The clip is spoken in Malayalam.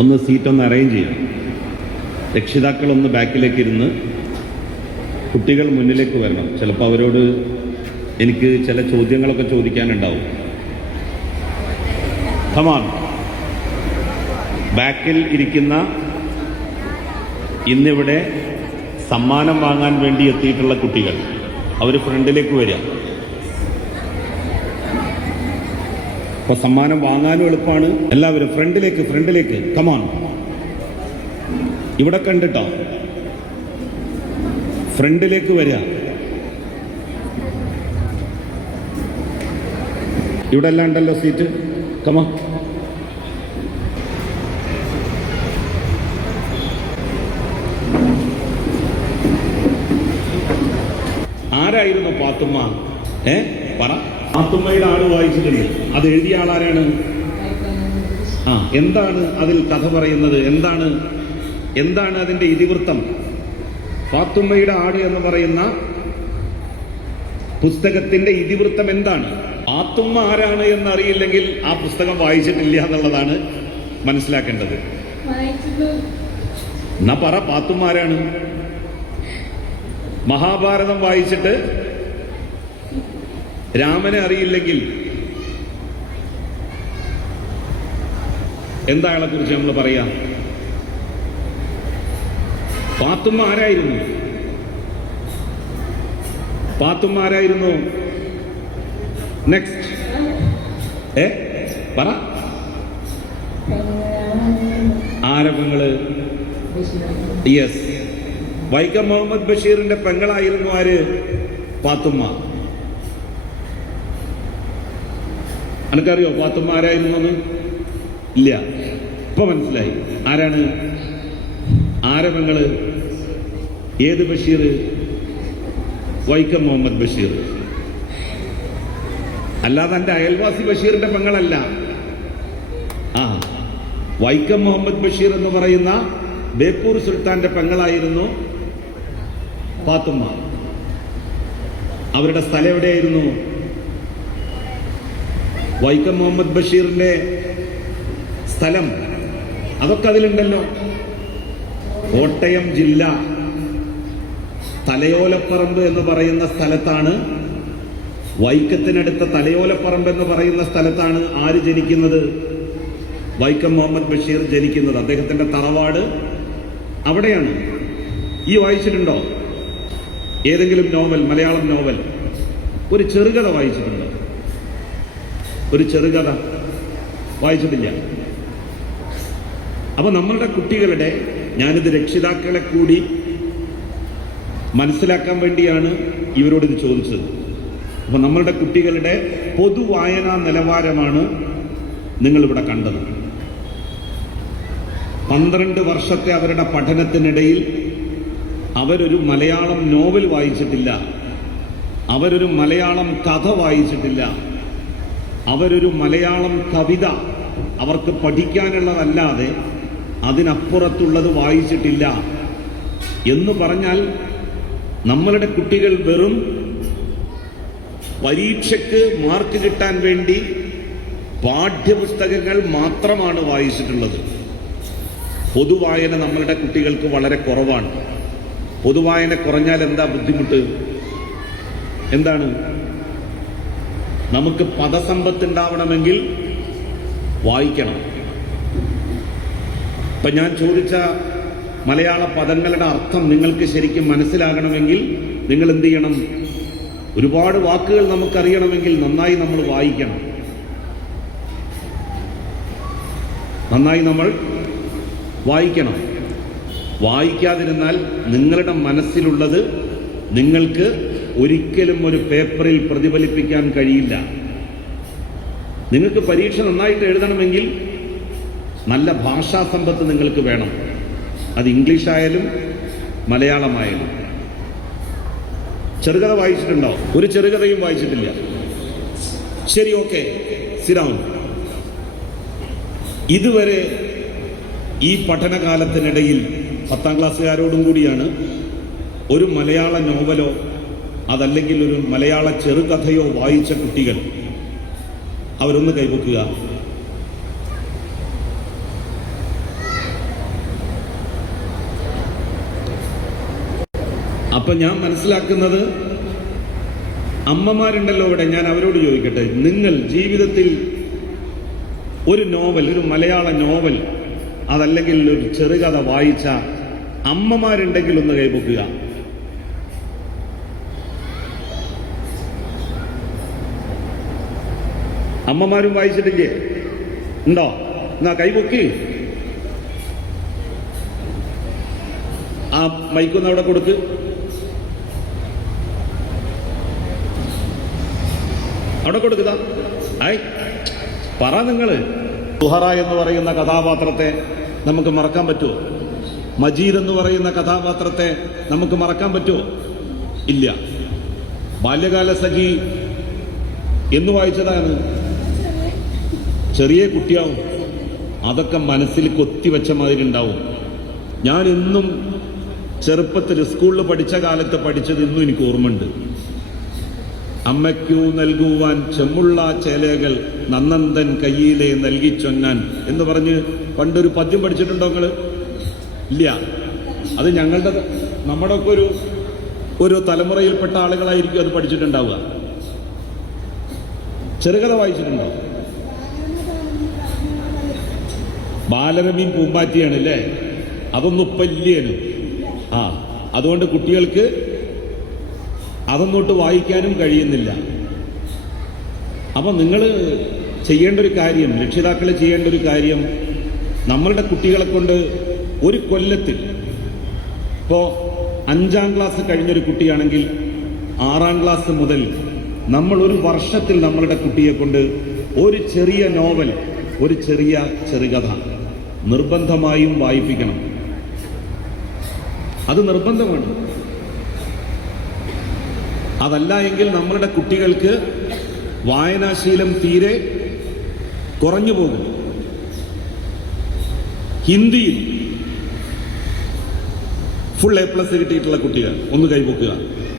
ഒന്ന് സീറ്റൊന്ന് അറേഞ്ച് ചെയ്യണം. രക്ഷിതാക്കളൊന്ന് ബാക്കിലേക്ക് ഇരുന്ന് കുട്ടികൾ മുന്നിലേക്ക് വരണം. ചിലപ്പോൾ അവരോട് എനിക്ക് ചില ചോദ്യങ്ങളൊക്കെ ചോദിക്കാനുണ്ടാവും. കമാൺ. ബാക്കിൽ ഇരിക്കുന്ന ഇന്നിവിടെ സമ്മാനം വാങ്ങാൻ വേണ്ടി എത്തിയിട്ടുള്ള കുട്ടികൾ അവർ ഫ്രണ്ടിലേക്ക് വരിക. അപ്പോൾ സമ്മാനം വാങ്ങാനും എളുപ്പമാണ്. എല്ലാവരും ഫ്രണ്ടിലേക്ക് കമാൺ. ഇവിടെ കണ്ടിട്ടോ, ഫ്രണ്ടിലേക്ക് വരിക. ഇവിടെ എല്ലാം ഉണ്ടല്ലോ സീറ്റ്. കമാൺ. ആരായിരുന്നു പാത്തുമ്മ? പറ. പാത്തുമ്മയുടെ ആട് വായിച്ചിട്ടുണ്ട്. അത് എഴുതിയ ആളാരാണ്? എന്താണ് അതിൽ കഥ പറയുന്നത്? എന്താണ് അതിന്റെ ഇതിവൃത്തം? പാത്തുമ്മയുടെ ആട് എന്ന് പറയുന്ന പുസ്തകത്തിന്റെ ഇതിവൃത്തം എന്താണ്? പാത്തുമ്മ ആരാണ് എന്നറിയില്ലെങ്കിൽ ആ പുസ്തകം വായിച്ചിട്ടില്ല എന്നുള്ളതാണ് മനസ്സിലാക്കേണ്ടത്. എന്നാ പറ, പാത്തുമ്മ ആരാണ്? മഹാഭാരതം വായിച്ചിട്ട് രാമനെ അറിയില്ലെങ്കിൽ എന്താ അയാളെ കുറിച്ച് നമ്മൾ പറയാം? പാത്തുമ്മ ആരായിരുന്നു? പാത്തുമ്മ ആരായിരുന്നു? നെക്സ്റ്റ് പറ. ആരവങ്ങള്? യെസ്. വൈക്കം മുഹമ്മദ് ബഷീറിന്റെ പെങ്ങളായിരുന്നു ആര്? പാത്തുമ്മ. അനക്കറിയോ പാത്തുമ്മ ആരായിരുന്നു? ഇല്ല. ഇപ്പൊ മനസ്സിലായി ആരാണ്. ആരവങ്ങള്? ഏത് ബഷീർ? വൈക്കം മുഹമ്മദ് ബഷീർ. അല്ലാതെ എന്റെ അയൽവാസി ബഷീറിന്റെ പെങ്ങളല്ല. വൈക്കം മുഹമ്മദ് ബഷീർ എന്ന് പറയുന്ന ബേപ്പൂർ സുൽത്താന്റെ പെങ്ങളായിരുന്നു പാത്തുമ്മ. അവരുടെ സ്ഥലം എവിടെയായിരുന്നു? വൈക്കം മുഹമ്മദ് ബഷീറിന്റെ സ്ഥലം അതൊക്കെ അതിലുണ്ടല്ലോ. കോട്ടയം ജില്ല തലയോലപ്പറമ്പ് എന്ന് പറയുന്ന സ്ഥലത്താണ്, വൈക്കത്തിനടുത്ത തലയോലപ്പറമ്പ് എന്ന് പറയുന്ന സ്ഥലത്താണ് ആര് ജനിക്കുന്നത്? വൈക്കം മുഹമ്മദ് ബഷീർ ജനിക്കുന്നത്. അദ്ദേഹത്തിന്റെ തറവാട് അവിടെയാണ്. ഈ വായിച്ചിട്ടുണ്ടോ ഏതെങ്കിലും നോവൽ, മലയാളം നോവൽ? ഒരു ചെറുകഥ വായിച്ചിട്ടുണ്ടോ? ഒരു ചെറുകഥ വായിച്ചിട്ടില്ല. അപ്പൊ നമ്മളുടെ കുട്ടികളുടെ, ഞാനിത് രക്ഷിതാക്കളെ കൂടി മനസ്സിലാക്കാൻ വേണ്ടിയാണ് ഇവരോട് ഇത് ചോദിച്ചത്. അപ്പൊ നമ്മളുടെ കുട്ടികളുടെ പൊതുവായനാ നിലവാരമാണ് നിങ്ങളിവിടെ കണ്ടത്. 12 വർഷത്തെ അവരുടെ പഠനത്തിനിടയിൽ അവരൊരു മലയാളം നോവൽ വായിച്ചിട്ടില്ല, അവരൊരു മലയാളം കഥ വായിച്ചിട്ടില്ല, അവരൊരു മലയാളം കവിത അവർക്ക് പഠിക്കാനുള്ളതല്ലാതെ അതിനപ്പുറത്തുള്ളത് വായിച്ചിട്ടില്ല. എന്ന് പറഞ്ഞാൽ നമ്മളുടെ കുട്ടികൾ വെറും പരീക്ഷയ്ക്ക് മാർക്ക് കിട്ടാൻ വേണ്ടി പാഠ്യപുസ്തകങ്ങൾ മാത്രമാണ് വായിച്ചിട്ടുള്ളത്. പൊതുവായന നമ്മളുടെ കുട്ടികൾക്ക് വളരെ കുറവാണ്. പൊതുവായന കുറഞ്ഞാൽ എന്താ ബുദ്ധിമുട്ട്? എന്താണ്? നമുക്ക് പദസമ്പത്ത് ഉണ്ടാവണമെങ്കിൽ വായിക്കണം. ഇപ്പൊ ഞാൻ ചോദിച്ച മലയാള പദങ്ങളുടെ അർത്ഥം നിങ്ങൾക്ക് ശരിക്കും മനസ്സിലാകണമെങ്കിൽ നിങ്ങൾ എന്ത് ചെയ്യണം? ഒരുപാട് വാക്കുകൾ നമുക്കറിയണമെങ്കിൽ നന്നായി നമ്മൾ വായിക്കണം. നന്നായി നമ്മൾ വായിക്കണം. വായിക്കാതിരുന്നാൽ നിങ്ങളുടെ മനസ്സിലുള്ളത് നിങ്ങൾക്ക് ഒരിക്കലും ഒരു പേപ്പറിൽ പ്രതിഫലിപ്പിക്കാൻ കഴിയില്ല. നിങ്ങൾക്ക് പരീക്ഷ നന്നായിട്ട് എഴുതണമെങ്കിൽ നല്ല ഭാഷാ സമ്പത്ത് നിങ്ങൾക്ക് വേണം. അത് ഇംഗ്ലീഷായാലും മലയാളമായാലും. ചെറുകഥ വായിച്ചിട്ടുണ്ടോ? ഒരു ചെറുകഥയും വായിച്ചിട്ടില്ല. ശരി, ഓക്കെ, സിഡൗൺ. ഇതുവരെ ഈ പഠനകാലത്തിനിടയിൽ 10ാം ക്ലാസ്സുകാരോടും കൂടിയാണ് ഒരു മലയാള നോവലോ അതല്ലെങ്കിൽ ഒരു മലയാള ചെറുകഥയോ വായിച്ച കുട്ടികൾ അവരൊന്ന് കൈവക്കുക. അപ്പൊ ഞാൻ മനസ്സിലാക്കുന്നത്, അമ്മമാരുണ്ടല്ലോ ഇവിടെ, ഞാൻ അവരോട് ചോദിക്കട്ടെ, നിങ്ങൾ ജീവിതത്തിൽ ഒരു നോവൽ, ഒരു മലയാള നോവൽ, അതല്ലെങ്കിൽ ഒരു ചെറുകഥ വായിച്ച അമ്മമാരുണ്ടെങ്കിൽ ഒന്ന് കൈപൊക്കുക. അമ്മമാരും വായിച്ചിട്ടില്ലേ? ഉണ്ടോ? എന്നാ കൈപൊക്കി. ആ മൈക്കൊന്ന് അവിടെ കൊടുക്ക്. അവിടെ കൊടുക്കുക. ആയി പറ. നിങ്ങള് സുഹറ എന്ന് പറയുന്ന കഥാപാത്രത്തെ നമുക്ക് മറക്കാൻ പറ്റുമോ? മജീദ് എന്ന് പറയുന്ന കഥാപാത്രത്തെ നമുക്ക് മറക്കാൻ പറ്റുമോ? ഇല്ല. ബാല്യകാല സഖി എന്ന് വായിച്ചതാണ്. ചെറിയ കുട്ടിയാവും, അതൊക്കെ മനസ്സിൽ കൊത്തിവെച്ച മാതിരി ഉണ്ടാവും. ഞാൻ ഇന്നും ചെറുപ്പത്തിൽ സ്കൂളിൽ പഠിച്ച കാലത്ത് പഠിച്ചത് ഇന്നും എനിക്ക് ഓർമ്മയുണ്ട്. അമ്മയ്ക്കു നൽകുവാൻ ചെമ്മുള്ള ചേലകൾ നന്നന്തൻ കയ്യിലെ നൽകിച്ചൊന്നാൻ എന്ന് പറഞ്ഞ് പണ്ടൊരു പദ്യം പഠിച്ചിട്ടുണ്ടോ നിങ്ങൾ? ഇല്ല. അത് നമ്മുടെ ഒക്കെ ഒരു തലമുറയിൽപ്പെട്ട ആളുകളായിരിക്കും അത് പഠിച്ചിട്ടുണ്ടാവുക. ചെറുകഥ വായിച്ചിട്ടുണ്ടോ? ബാലരമയും പൂമ്പാറ്റിയാണ് അല്ലേ? അതൊന്നും ഇപ്പല്ലേനു. അതുകൊണ്ട് കുട്ടികൾക്ക് അതൊന്നോട്ട് വായിക്കാനും കഴിയുന്നില്ല. അപ്പൊ നിങ്ങൾ ചെയ്യേണ്ട ഒരു കാര്യം, രക്ഷിതാക്കൾ ചെയ്യേണ്ട ഒരു കാര്യം, നമ്മളുടെ കുട്ടികളെ കൊണ്ട് ഒരു കൊല്ലത്തിൽ, ഇപ്പോ 5ാം ക്ലാസ് കഴിഞ്ഞൊരു കുട്ടിയാണെങ്കിൽ 6ാം ക്ലാസ് മുതൽ നമ്മൾ ഒരു വർഷത്തിൽ നമ്മളുടെ കുട്ടിയെ കൊണ്ട് ഒരു ചെറിയ നോവൽ, ഒരു ചെറിയ ചെറുകഥ നിർബന്ധമായും വായിപ്പിക്കണം. അത് നിർബന്ധമാണ്. അതല്ല എങ്കിൽ നമ്മളുടെ കുട്ടികൾക്ക് വായനാശീലം തീരെ കുറഞ്ഞു പോകും. ഹിന്ദിയിൽ ഫുൾ A+ കിട്ടിയിട്ടുള്ള കുട്ടികൾ ഒന്ന് കൈപൊക്കുക.